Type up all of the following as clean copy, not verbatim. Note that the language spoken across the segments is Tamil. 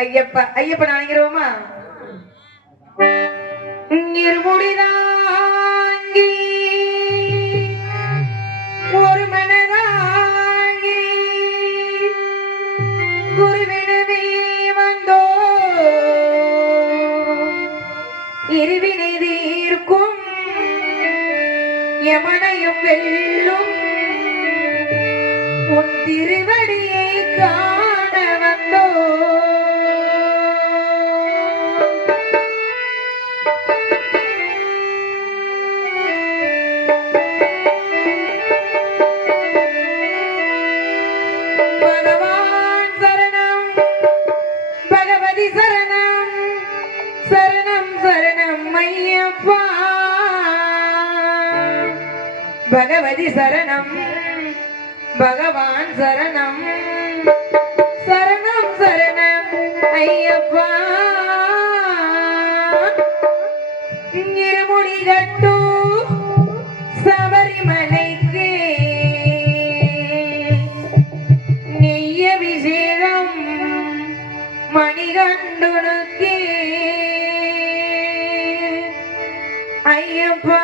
ஐயப்பா ஐயப்பா நினைக்கிறோமா இருமுடிதாங்கி ஒரு மனதாங்கி குருவினவே வந்தோ இருவினை தீர்க்கும் யமனையும் வெல்லும் உன் திருவடியை காண வந்தோ பகவான் சரணம் பகவதி சரணம் சரணம் சரணம் ஐயப்பா பகவதி சரணம் பகவான் சரணம் சரணம் சரணம் ஐயப்பா இருமுடி கட்டு சபரிமலைக்கு நெய்ய விசேஷம் மணிகண்டனுக்கு ஐயப்பா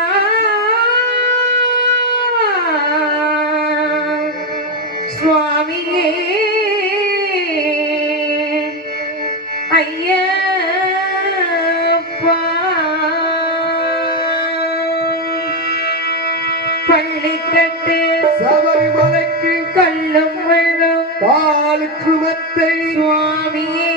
சுவாமியே ஐயப்பா பள்ளிக்கட்டு சபரிமலைக்கு கல்லும் வெள்ளம் காலுக்கு மெத்தை சுவாமியே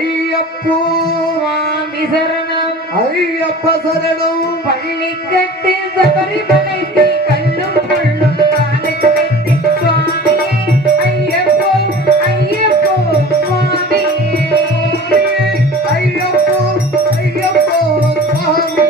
ஐயப்போ சுவாமி சரணம் ஐயப்ப சரணம் பள்ளிக்கட்டு சபரிமலைக்கு கல்லும் வெள்ளம் காலுக்கு மெத்தை சுவாமியே ஐயப்போ ஐயப்போ சுவாமியே ஐயப்போ ஐயப்போ சாமி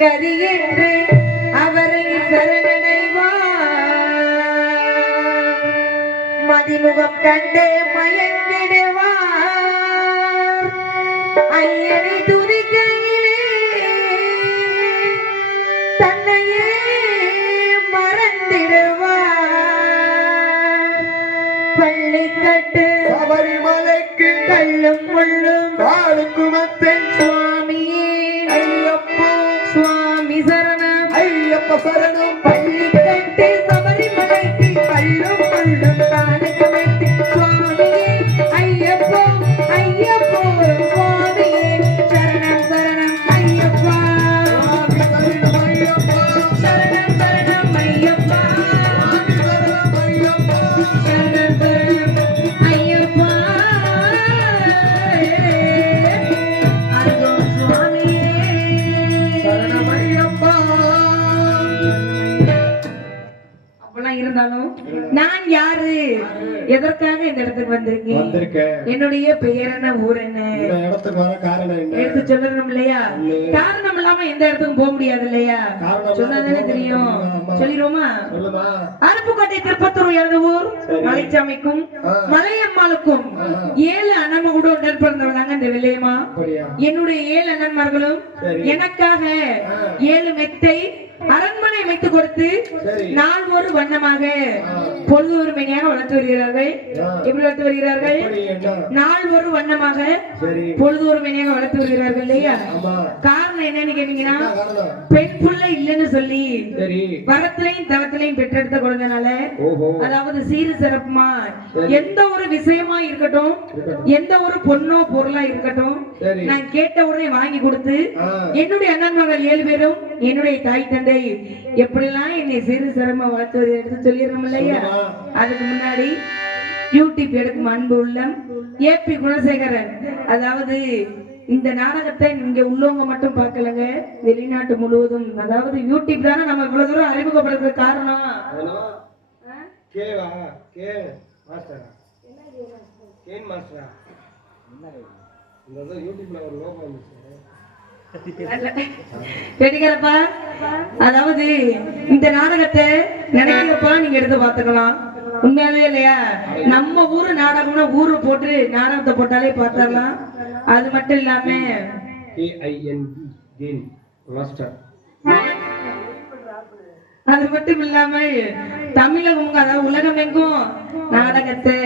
கதி என்று அவரை சரணடைவார் மதிமுகம் கண்டு மயங்கிடுவார் ஐயனை துதிக்கையிலே தன்னையே மறந்திடுவார் பள்ளிக்கட்டு சபரிமலைக்கு கள்ளும் முள்ளும் காலுக்குமத்தை சுவாமியே ஐயப்போ சுவாமி சரணம் ஐயப்ப சரணம் பள்ளிக்கட்டு சபரிமலைக்கு கள்ளும் முள்ளும் காலுக்கு வைத்து சுவாமியே ஐயப்போ ஐயப்போ சுவாமியே சரணம் சரணம் ஐயப்பா சரணம் ஐயப்பா சரணம் சரணம் ஐயப்பா சரணம் ஐயப்பா சரணம் சரணம் ஐயப்பா அருகோ சுவாமியே சரணம் ஐயப்பா அப்பெல்லாம் இருந்தாலும் நான் யாரு எதற்காக இந்த இடத்துக்கு வந்திருக்கேன் வந்திருக்கேன் என்னுடைய பெயர் என்ன ஊர் என்ன இந்த இடத்துக்கு வர காரணம் என்ன எடுத்து சொல்லணும் இல்லையா காரணம் இல்லாம எந்த இடத்துக்கும் போக முடியாது இல்லையா காரணம் சொன்னாதானே தெரியும் ஆமா. சொல்லிடுவோமா சொல்லுமா அருப்புக்கோட்டை திருப்பத்தூர் எனது ஊர் சரி. மலைச்சாமிக்கும் ஆ. மலையம்மாளுக்கும் 7 அண்ணன்மகளோடு உடன் பிறந்தவளாங்க இந்த வெள்ளையம்மா அப்படியா என்னுடைய 7 அண்ணன்மார்களும் சரி. எனக்காக ஆ. 7 மெத்தை அரண்மனை அமைத்து கொடுத்து சரி. நாள் ஒரு வண்ணமாக ஆ. பொழுது ஒரு மணியாக வளர்த்து வருகிறார்கள் ஆ. எப்படி வளர்த்து வருகிறார்கள் எப்படி என்ன நாள் ஒரு வண்ணமாக சரி பொழுது ஒரு மணியாக வளர்த்து வருகிறார்கள் இல்லையா ஆமா காரணம் என்னன்னு கேட்டீங்கன்னா என்ன காரணம் பெண் புள்ள இல்லைன்னு சொல்லி சரி வரத்திலையும் தவத்திலையும் பெற்றெடுத்த குழந்தைனால ஓஹோ அதாவது சீரு சிறப்புமா சரி. எந்த ஒரு விஷயமா இருக்கட்டும் இருக்கட்டும். எந்த ஒரு பொண்ணோ பொருளா இருக்கட்டும் சரி. நான் கேட்ட உடனே வாங்கி கொடுத்து ஆ. என்னுடைய அண்ணன் மகள் 7 பேரும் என்னுடைய தாய் தந்தை எப்படிலாம் என்னை சிறு சிரம வளர்த்து எடுத்து சொல்லிடுறோம் இல்லையா சொல்லுமா. அதுக்கு முன்னாடி யூடியூப் எடுக்கும் அன்பு உள்ளம் ஏபி குணசேகரன் அதாவது இந்த நாடகத்தை இங்க உள்ளவங்க மட்டும் பார்க்கலங்க வெளிநாட்டு முழுவதும் அதாவது யூடியூப் தானே நம்ம இவ்வளவு தூரம் அறிமுகப்படுறதுக்கு காரணம் கேவா கே மாஸ்டரா கேன் மாஸ்டரா இந்த யூடியூப்ல ஒரு லோகோ வந்துச்சு கேட்டுக்கிறப்பா அதாவது இந்த நாடகத்தை நினைக்கிறப்பா நீங்க எடுத்து பாத்துக்கலாம் உண்மையாலே இல்லையா நம்ம ஊரு நாடகம்னா ஊரு போட்டு நாடகத்தை போட்டாலே பார்த்தரலாம் அது மட்டும் இல்லாம KIN கேன் மாஸ்டர் அது மட்டும் இல்லாம தமிழகம் அதாவது உலகம் எங்கும் நாடகத்தை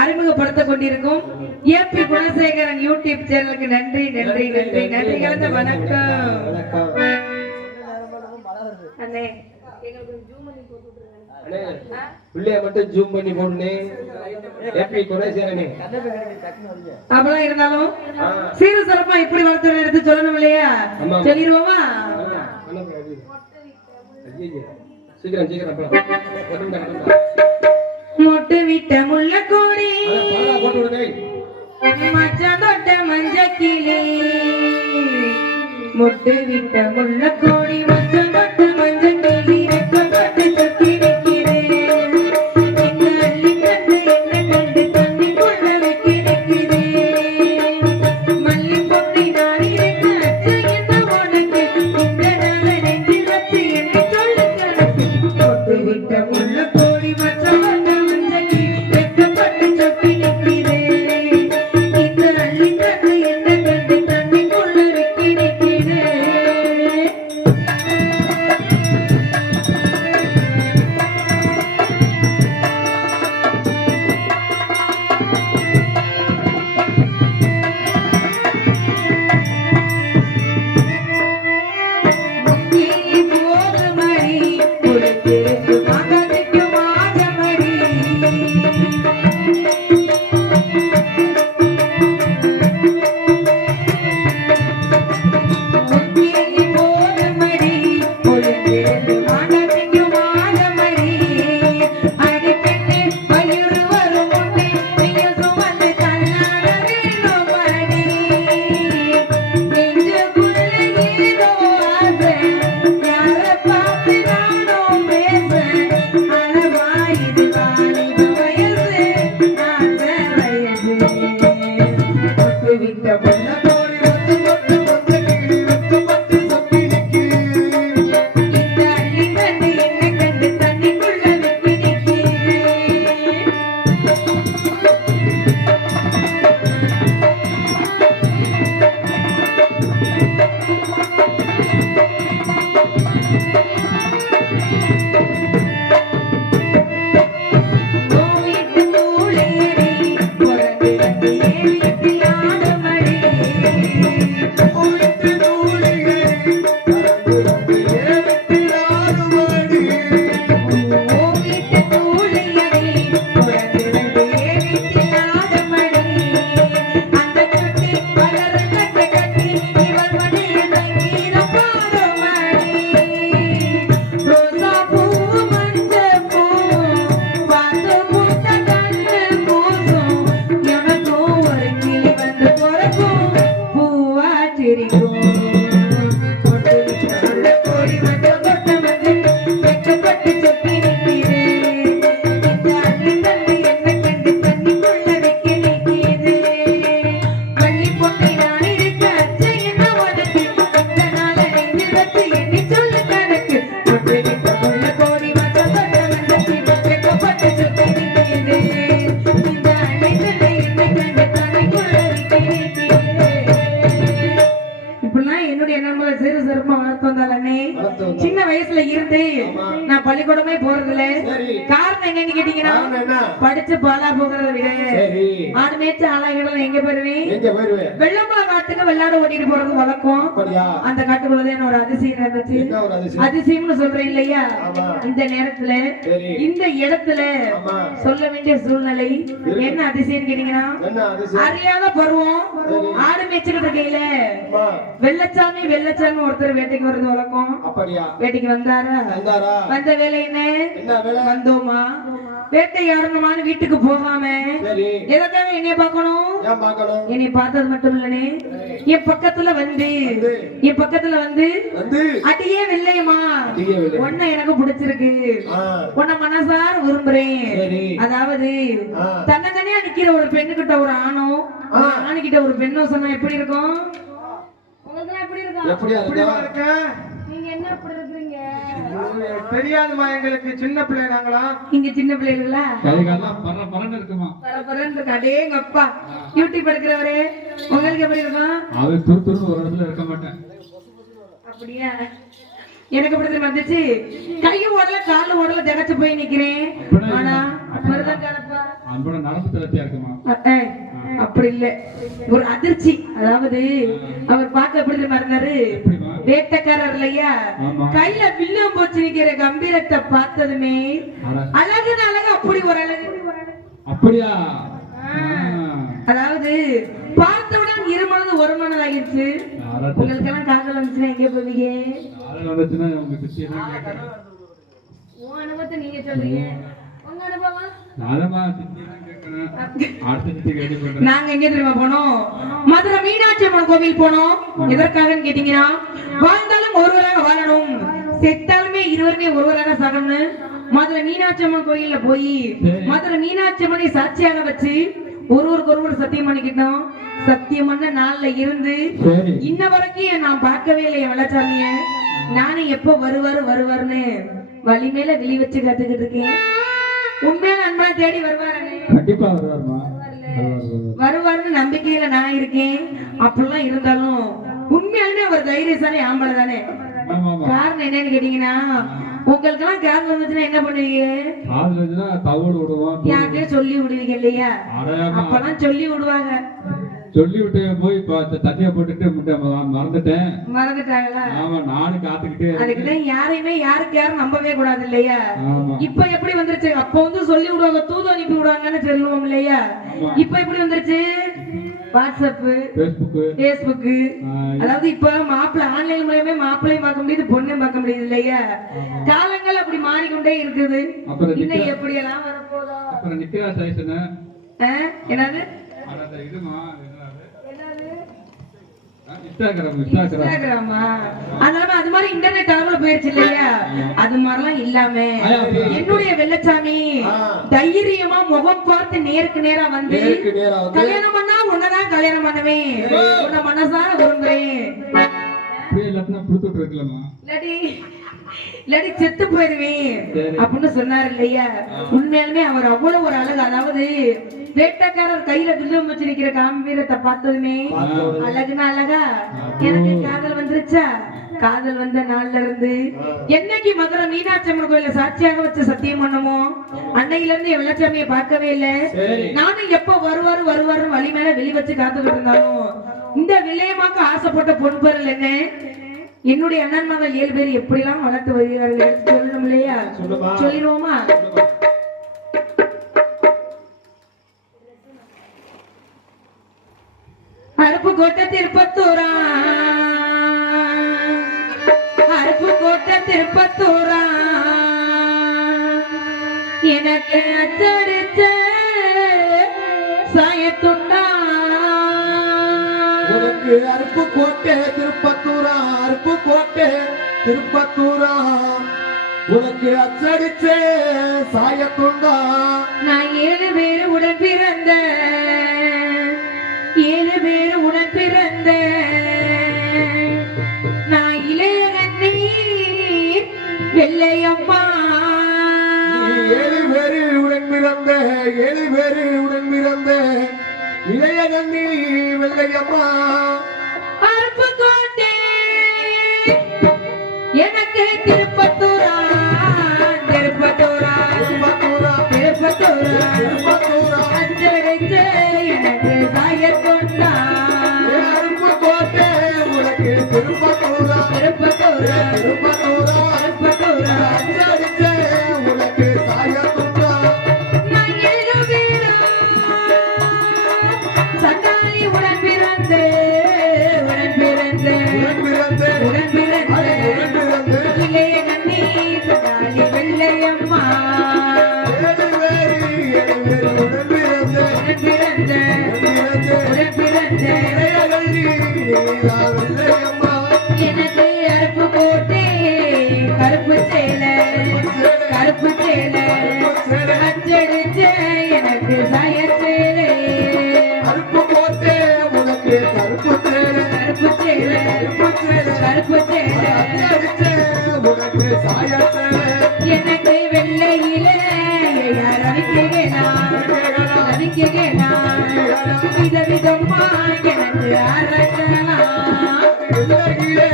அறிமுகப்படுத்த கொண்டிருக்கும் ஏபி குணசேகரன் யூடியூப் சேனலுக்கு நன்றி நன்றி நன்றி நன்றி கலந்த வணக்கம் வணக்கம் அண்ணே அண்ணே புள்ளைய மட்டும் ஜூம் பண்ணி போடுனே ஏபி குணசேகரனே அப்பெல்லாம் இருந்தாலும் ஆ. சீரு சிறப்பா இப்படி வளர்த்து எடுத்து சொல்லணும் இல்லையா ஆமா. சொல்லிடுவோமா சீக்கிரம் சீக்கிரம் மொட்டு விட்ட முள்ள கோடி போட்டு விடுங்க மச்சான் தொட்ட மஞ்ச கிளி மொட்டு விட்ட முள்ள கோடி மச்சான் தொட்ட மஞ்ச கிளி வெக்கப்பட்டு சுத்தி நிற்கிறேன் இந்த அள்ளி கண்டு என்ன கண்டு தண்ணிக்குள்ள வைக்கி நிற்கிறேன் மல்லி பொட்டி நாடி இருக்க அச்சு என்ன உனக்கு இந்த நாள நெஞ்சில் வச்சு என்னை சொல்லு கணக்கு மொட்டு விட்ட முள்ள கோடி மச்சான் தொட்ட மஞ்ச கிளி வெக்கப்பட்டு சுத்தி நிற்கிறேன் இந்த அள்ளி கண்டு என்ன கண்டு தண்ணிக்குள்ள வைக்கி நிற்கிறேன் சிரிக்கும் பொட்டு வச்ச முல்லைக்கொடி மஞ்சள் கொட்ட மஞ்சள் வெட்கப்பட்டு சொக்கி நிற்கிறேன் இந்த அள்ளி தள்ளி என்ன கண்டு தண்ணிக்குள்ள வைக்க நிற்கிறேன் வள்ளி பொண்ணை நான் இருக்க அச்சை என்ன உனக்கு அந்த நாள நெஞ்சு வச்சு எண்ணி சொல்லு கணக்கு பொட்டு வச்ச முல்லைக்கொடி மஞ்சள் கொட்ட மஞ்சள் வெட்கப்பட்டு சொக்கி நிற்கிறேன் இந்த அள்ளி தள்ளி என்ன கண்டு தண்ணிக்குள்ள வைக்க நிற்கிறேன். இப்படிலாம் என்னுடைய நம்ம சிறு சிறப்பா வளர்த்து வந்தாலே சின்ன வயசுல இருந்து நான் பள்ளிக்கூடமே போறதில்ல. காரணம் என்னன்னு கேட்டீங்கன்னா படிச்சு பாலா போகிறத விட ஆடு மேய்ச்ச ஆளாகிட எங்க போயிருவேன் வெள்ளம்பா காட்டுக்கு வெள்ளாடு ஓட்டிட்டு போறது வழக்கம். அந்த காட்டுக்குள்ளதான் என்னோட அதிசயம் இருந்துச்சு. அதிசயம்னு சொல்றேன் இல்லையா, இந்த நேரத்துல இந்த இடத்துல சொல்ல வேண்டிய சூழ்நிலை என்ன அதிசயம் கேட்டீங்கன்னா, அறியாத பருவம் ஆடு மேய்ச்சிட்டு இருக்கையில வெள்ளச்சாமி வெள்ளச்சாமி ஒருத்தர் வேட்டைக்கு வருது வழக்கம். வேட்டைக்கு வந்தாரா, வந்த வேலை என்ன வந்தோமா வேட்டையாடணுமான்னு வீட்டுக்கு போகாம எதற்காக என்னைய பார்க்கணும், என்னை பார்த்தது மட்டும் இல்லனே என் பக்கத்துல வந்து அடியே வெள்ளையம்மா உன்னை எனக்கு பிடிச்சிருக்கு, உன்னை மனசார விரும்புறேன். அதாவது தன்னதனியா நிக்கிற ஒரு பெண்ணுகிட்ட ஒரு ஆணோ ஆணுகிட்ட ஒரு பெண்ணோ சொன்னா எப்படி இருக்கும்? தெரியாதுமா, எங்களுக்கு சின்ன பிள்ளை நாங்களா, இங்க சின்ன பிள்ளைகளா அடேங்க அப்பா யூடியூப் எடுக்கிறவரே உங்களுக்கு எப்படி இருக்கும்? அது துரு ஒரு இடத்துல இருக்க மாட்டேன். அப்படியா? எனக்கு எப்படி தெரியுமா வந்துச்சு, கையும் ஓடல கால ஓடல திகச்சு போய் நிக்கிறேன். ஆனா நரம்பு தளர்ச்சியா இருக்குமா? அப்படி இல்ல, ஒரு அதிர்ச்சி. அதாவது அவர் பார்க்க எப்படி தெரியுமா இருந்தாரு, வேட்டைக்காரர் இல்லையா, கையில வில்லம் போச்சு நிக்கிற கம்பீரத்தை பார்த்ததுமே அழகுன்னு அழகு, அப்படி ஒரு அழகு. அப்படியா? அதாவது பார்த்தவுடன் இருமனது ஒரு மனது ஆகிடுச்சு. உங்களுக்கு எல்லாம் காதல் வந்துச்சுன்னா எங்க போவீங்க? உன் அனுபவத்தை நீங்க சொல்றீங்க, உங்க அனுபவம் நாங்க எங்க தெரியுமா போனோம்? மதுரை மீனாட்சி அம்மன் கோவில் போனோம். எதற்காக கேட்டீங்கன்னா, வாழ்ந்தாலும் ஒருவராக வாழணும், செத்தாலுமே இருவருமே ஒருவராக சாகணும்னு மதுரை மீனாட்சி அம்மன் கோயில்ல போய் மதுரை மீனாட்சி அம்மனை சாட்சியாக வச்சு ஒருவருக்கு ஒருவர் சத்தியம் பண்ணிக்கிட்டோம். சத்தியம் பண்ண நாள்ல இருந்து இன்ன வரைக்கும் நான் பார்க்கவே இல்லை என் வெள்ளச்சாமிய. நானும் எப்போ வருவாருன்னு வழி மேல விழி வச்சு கத்துக்கிட்டு இருக்கேன். உண்மையான அன்பா தேடி வருவாருன்னு நம்பிக்கையில நான் இருக்கேன். அப்படிலாம் இருந்தாலும் உண்மையாலுமே அவர் தைரியசாலி ஆம்பளை தானே. காரணம் என்னன்னு கேட்டீங்கன்னா, உங்களுக்கு எல்லாம் காதல் வந்துச்சுன்னா என்ன பண்ணுவீங்க? யாருக்கே சொல்லி விடுவீங்க இல்லையா? அப்பெல்லாம் சொல்லி விடுவாங்க. சொல்லி விட்டு போய் தண்ணிய போட்டுட்டு மறந்துட்டாங்களா? ஆமா, நானும் காத்துக்கிட்டே. அதுக்குதான் யாரையுமே யாருக்கு யாரும் நம்பவே கூடாது இல்லையா? இப்ப எப்படி வந்துருச்சு, அப்ப வந்து சொல்லி விடுவாங்க, தூது அனுப்பி விடுவாங்கன்னு சொல்லுவோம் இல்லையா? இப்ப எப்படி வந்துருச்சு, வாட்ஸ்அப், பேஸ்புக். அதாவது இப்ப மாப்பிள்ளை ஆன்லைன் மூலமே மாப்பிள்ளையும் பார்க்க முடியுது, பொண்ணையும் பார்க்க முடியுது இல்லையா? காலங்கள் அப்படி மாறிக்கொண்டே இருக்குது. இன்னும் எப்படி எல்லாம் வரப்போதோ. என்னது இன்ஸ்டாகிராமா? அதனால அது மாதிரி இன்டர்நெட் அளவுல போயிருச்சு இல்லையா? அது மாதிரிலாம் இல்லாம என்னுடைய வெள்ளச்சாமி தைரியமா முகம் பார்த்து நேருக்கு நேரா வந்து கல்யாணம் பண்ணா உன்னதான் கல்யாணம் பண்ணுவேன், உன்னை மனசார விரும்புறேன், இல்லாட்டி செத்து போயிருவேன் அப்படின்னு சொன்னாரு இல்லையா? உண்மையாலுமே அவர் அவ்வளவு ஒரு அழகு. அதாவது வேட்டைக்காரர் கையில வில்லம் வச்சிருக்கிற காம்பீரத்தை பார்த்ததுமே அழகுனா அழகா எனக்கு காதல் வந்துருச்சா. காதல் வந்த நாள்ல இருந்து என்னைக்கு மதுரை மீனாட்சி அம்மன் கோயில சாட்சியாக வச்சு சத்தியம் பண்ணமோ அன்னையில இருந்து என் வெள்ளச்சாமியை பார்க்கவே இல்லை. நானும் எப்ப வருவாரு வழி மேல வெளி வச்சு காத்துக்கிட்டு இருந்தாலும் இந்த விலையமாக்க ஆசைப்பட்ட பொன்பொருள் என்ன, என்னுடைய அண்ணன் மகள் 7 பேர் எப்படிலாம் வளர்த்து வருகிறார்கள் சொல்லணும் இல்லையா? சொல்லிடுவோமா? அருப்பு கோட்டை திருப்பத்தூரா, அருப்பு கோட்டை திருப்பத்தூரா, எனக்கு அச்சடிச்ச சாயத்துண்டா, உனக்கு அருப்பு அருப்புக்கோட்டை திருப்பத்தூரா அருப்புக்கோட்டை திருப்பத்தூரா உனக்கு அச்சடிச்சே சாயத்துண்டா நான் 7 பேரு உடன் பிறந்த 7 பேரு உடன் பிறந்த நான் இளைய கண்ணீர் வெள்ளையம்மா 7 பேரு உடன் பிறந்த 7 பேரு உடன் பிறந்த இளைய கண்ணி வெள்ளையம்மா அருப்புக்கோட்டை எனக்கு திருப்பத்தூரா திருப்பத்தூரா திருப்பத்தூரா திருப்பத்தூரா திருப்பத்தூரா அஞ்சடிச்ச எனக்கு சாயத்தொண்டா அருப்புக்கோட்டை உனக்கு திருப்பத்தூரா திருப்பத்தூரா திருப்பத்தூரா திருப்பத்தூரா அச்சடிச்சே உனக்கு சாயத்துண்டா நான் 7 பேரா சண்டாளி உடன் பிறந்த உடன் பிறந்த உடன் பிறந்த உடன் பிறந்த உடன் பிறந்த இளைய கண்ணி சண்டாளி வெள்ளையம்மா 7 பேரு உடன் பிறந்த உடன் பிறந்த உடன் பிறந்த இளைய கண்ணி வெள்ளையம்மா எனக்கு அருப்புக்கோட்டை கருப்பு சேலை கருப்பு சேலை அச்சடிச்ச எனக்கு சாயச்சேலை அருப்புக்கோட்டை உனக்கு கருப்பு சேலை கருப்பு சேலை கருப்பு சேலை அச்சடிச்சே உனக்கு சாயச்சேலை எனக்கு வெள்ளையில ரவிக்கிறேனா ரவிக்கிறேனா விதவிதமா எனக்கு அரட்டலாம் வெள்ளையிலே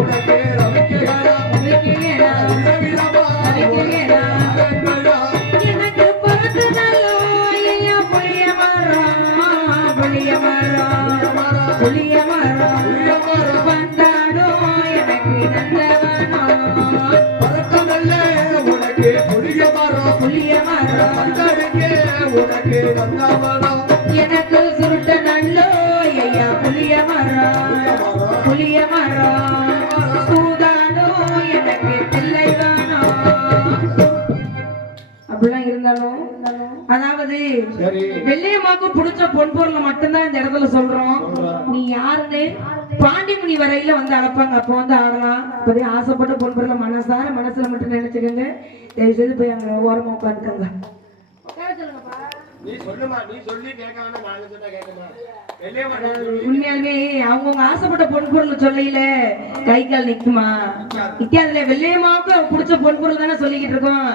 உனக்கு ரவிக்கைகளா ரவிக்கிறேனா விதவிதமா ரவிக்கிறேனா அரங்கலா எனக்கு பிறகு நல்லோ ஐயா புளிய மரம் புளிய மரம் புளிய மரம் வந்தாடோ எனக்கு நந்தவனம் பறக்கமல்ல உனக்கு புளிய மரம் புளிய மரம் கண்டறிக்கே உனக்கு நந்தவனம் எனக்கு சுருட்ட நல்லோ ஐயா புளிய மரம் புளிய மரம் சூதாடோ எனக்கு பிள்ளை வேணும் அப்படிலாம் இருந்தாலும் அதாவது சரி வெள்ளையம்மாக்கு பிடிச்ச பொன் பொருளை மட்டும்தான் இந்த இடத்துல சொல்றோம் நீ யாருன்னு பாண்டிமுனி வரையில வந்து அளப்பாங்க அப்ப வந்து ஆடலாம் இப்போதே ஆசைப்பட்ட பொன் பொருளை மனசார மனசுல மட்டும் நினைச்சுக்கோங்க தயவு செய்து போய் அங்க ஓரமா உட்காந்துக்கோங்க நீ சொல்லுமா நீ சொல்லி கேட்க வேணாம் நாங்க சொன்னா கேட்கமா வெள்ளையம்மா உண்மையாலுமே அவங்கவுங்க ஆசைப்பட்ட பொன் பொருள் சொல்லையில கை கால் நிக்குமா நிக்காதுல வெள்ளையம்மாவுக்கு பிடிச்ச பொன் பொருள் தானே சொல்லிக்கிட்டு இருக்கோம்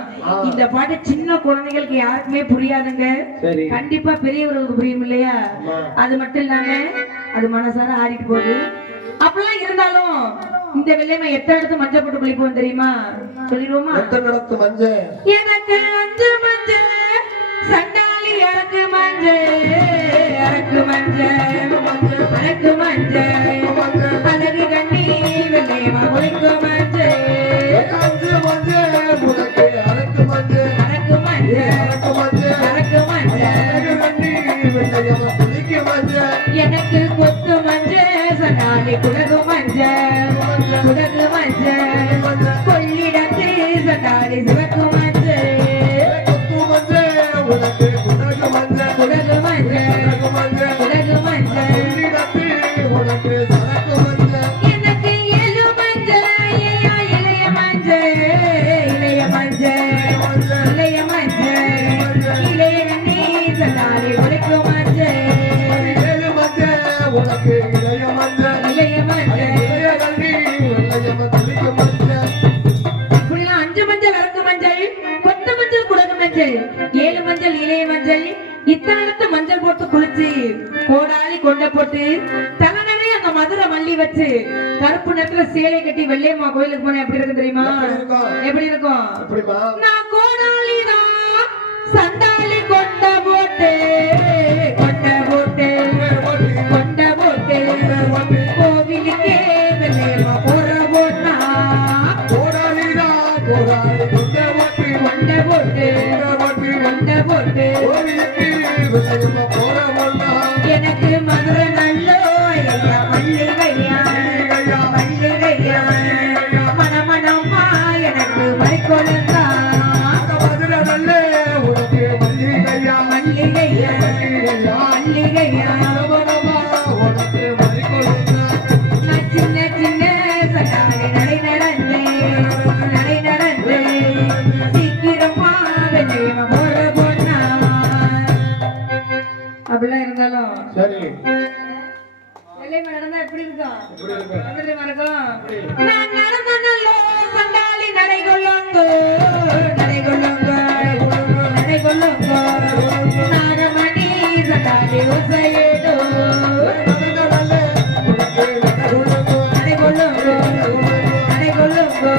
இந்த பாட்டு சின்ன குழந்தைகளுக்கு யாருக்குமே புரியாதுங்க சரி கண்டிப்பா பெரியவர்களுக்கு புரியும் இல்லையா அது மட்டும் இல்லாம அது மனசார ஆடிட்டு போகுது அப்படிலாம் இருந்தாலும் இந்த வெள்ளையம்மா எத்தனை இடத்து மஞ்சள் போட்டு குளிப்போம் தெரியுமா சொல்லிடுவோமா எத்தனை நடத்து மஞ்சள் எனக்கு 5 மஞ்சள் சண்டாளி எனக்கு மஞ்சள் எனக்கு மஞ்சள் எனக்கு மஞ்சள் அழகு கண்ணி வெள்ளையம்மா குளிக்கு மஞ்சள் அஞ்சு மஞ்சள் உனக்கு அரைக்கு மஞ்சள் எனக்கு மஞ்சள் அரைக்கு மஞ்சள் எனக்கு மஞ்சள் அழகு கண்ணி வெள்ளையம்மா குளிக்கு மஞ்சள் எனக்கு கொத்து மஞ்சள் சண்டாளி குடகு மஞ்சள் குடகு மஞ்சள் கொள்ளிடத்து சண்டாளி சிவக்கு மஞ்சள் கொத்து மஞ்சள் உனக்கு குடகு மஞ்சள் குடகு மஞ்சள் குடகு மஞ்சள் குடகு மஞ்சள் உள்ளிடத்து உனக்கு சரக்கு மஞ்சள் எனக்கு 7 மஞ்சள் ஐயா இளைய மஞ்சள் இளைய மஞ்சள் இளைய மஞ்சள் இளைய கண்ணி சண்டாளி குளிக்கு மஞ்சள் ஏழு மஞ்சள் உனக்கு இளைய மஞ்சள் இளைய மஞ்சள் இளைய கண்ணி வெள்ளையம்மா குளிக்கு மஞ்சள் இப்படிலாம் 5 மஞ்சள் அரக்கு மஞ்சள் கொத்த மஞ்சள் குடகு மஞ்சள் 7 மஞ்சள் இளைய மஞ்சள் இத்தனை மஞ்சள் போட்டு குளிச்சு கோடாலி கொண்டை போட்டு தலை நிறைய அந்த மதுரை மல்லி வச்சு கருப்பு நேரத்துல சேலை கட்டி வெள்ளையம்மா கோயிலுக்கு போனேன் எப்படி இருக்கு தெரியுமா எப்படி இருக்கும் எப்படிமா நான் கோடாலி தான் சண்டாளி கொண்டை போட்டு கொண்டை போட்டு கொண்டை போட்டு கோவிலுக்கே வெள்ளையம்மா போற போட்டா கோடாலிடா கோடாலி கொண்ட ஓட்டு கொண்டை போட்டு கோவிலுக்கு வெள்ளையம்மா போற மண்ணா எனக்கு மதுரை நல்லோ ஐயா மல்லிகையா மல்லிகையா மணமணம்மா எனக்கு மறிக்கொழுந்தா மதுரை நல்ல உனக்கு மல்லிகையா மல்லிகையா மல்லிகையா உனக்கு மறிக்கொழுந்தா தெரியுமா இருக்கும்? நான் நடந்த நல்லோ சண்டாளி நடைகொள்ளுங்கோ நடைகொள்ளுங்கோ நடைகொள்ளுங்கோ நாகமணி சண்டாளி உசையேடோ நடைகொள்ளுங்கோ நடைகொள்ளுங்கோ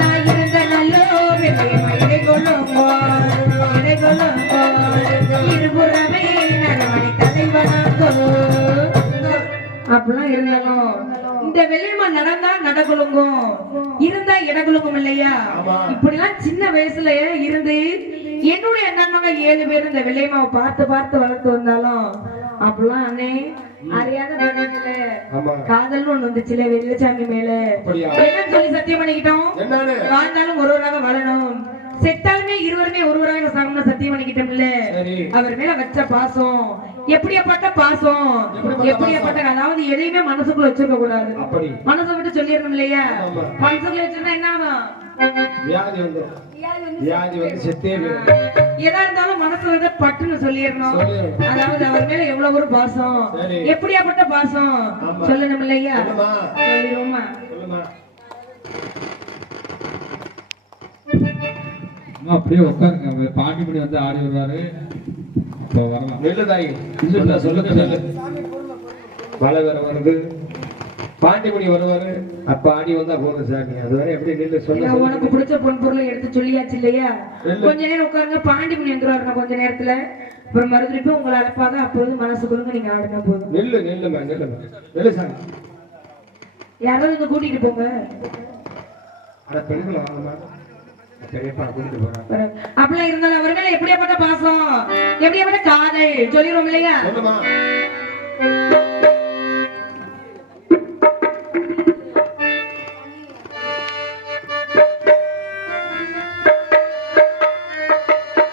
நான் இருந்த நல்லோ வெள்ளையம்மா இடைகொள்ளுங்கோ இடைகொள்ளுங்கோ இருபுறமே நடமணி தலைவனாங்கோ அப்படிலாம் இருந்தாலும் இந்த வெள்ளையம்மா நடந்தா நடகுலுங்கும் இருந்தா இடகுலுங்கும் இல்லையா? இப்படிலாம் சின்ன வயசுல இருந்து என்னுடைய அண்ணன்மங்க 7 பேர் இந்த வெள்ளையம்மாவை பார்த்து பார்த்து வளர்த்து வந்தாலும் அப்படிலாம் அண்ணே அறியாத பருவத்துல காதல்னு ஒண்ணு வந்துச்சுல வெள்ளச்சாமி மேல என்னன்னு சொல்லி சத்தியம் பண்ணிக்கிட்டோம். வாழ்ந்தாலும் ஒருவராக வாழணும், செத்தாலுமே இருவருமே ஒருவராக சாகணும்னு சத்தியம் பண்ணிக்கிட்டோம்ல. அவர் மேல வச்ச பாசம் எப்படியாப்பட்ட பாசம் எப்படியாப்பட்ட, அதாவது எதையுமே மனசுக்குள்ள வச்சிருக்க கூடாது, மனசை விட்டு சொல்லிடணும் இல்லையா? மனசுக்குள்ள வச்சிருந்தா என்ன ஆகும்? எதா இருந்தாலும் மனசு வந்து பட்டுன்னு சொல்லிடணும். அதாவது அவர் மேல எவ்வளவு ஒரு பாசம் எப்படியாப்பட்ட பாசம் சொல்லணும் இல்லையா? சொல்லிடுவோமா? அப்படியே உட்காருங்க. பாண்டிமணி வந்து ஆடி வருவாரு. இப்போ வரலாம். நெல்லுதாய் சொல்லுங்க. மழை வேற வருது, பாண்டிமணி வருவாரு, அப்ப ஆடி வந்தா போதும் சாமி. அது வரை எப்படி நெல்லு சொல்ல. உனக்கு பிடிச்ச பொன் பொருளை எடுத்து சொல்லியாச்சு இல்லையா? கொஞ்ச நேரம் உட்காருங்க, பாண்டிமணி வந்துருவாரு கொஞ்ச நேரத்துல. அப்புறம் மறுபடியும் உங்களை அழைப்பாங்க, அப்பொழுது மனசுக்குள்ள நீங்க ஆடுனா போதும். நெல்லு நெல்லுமா நெல்லு சாமி. யாராவது இங்க கூட்டிட்டு போங்க. அட பெண்களை வாங்கம்மா, பெரியப்பா கூட்டிட்டு போறாங்க. அப்படிலாம் இருந்தாலும் அவர் மேல எப்படியாப்பட்ட பாசம் எப்படியாப்பட்ட காதல் சொல்லிடுவோம் இல்லையா?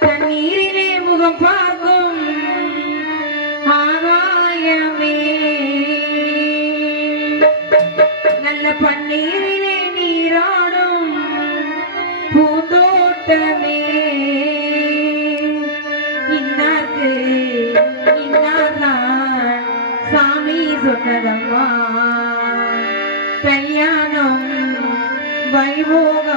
தண்ணீரிலே முகம் பார்க்கும் ஆகாயமே, நல்ல பன்னீரிலே நீராடும் பூந்தோட்டமே, இன்னார்க்கு இன்னார்தான் சாமி சொன்னதம்மா, கல்யாணம் வைபோக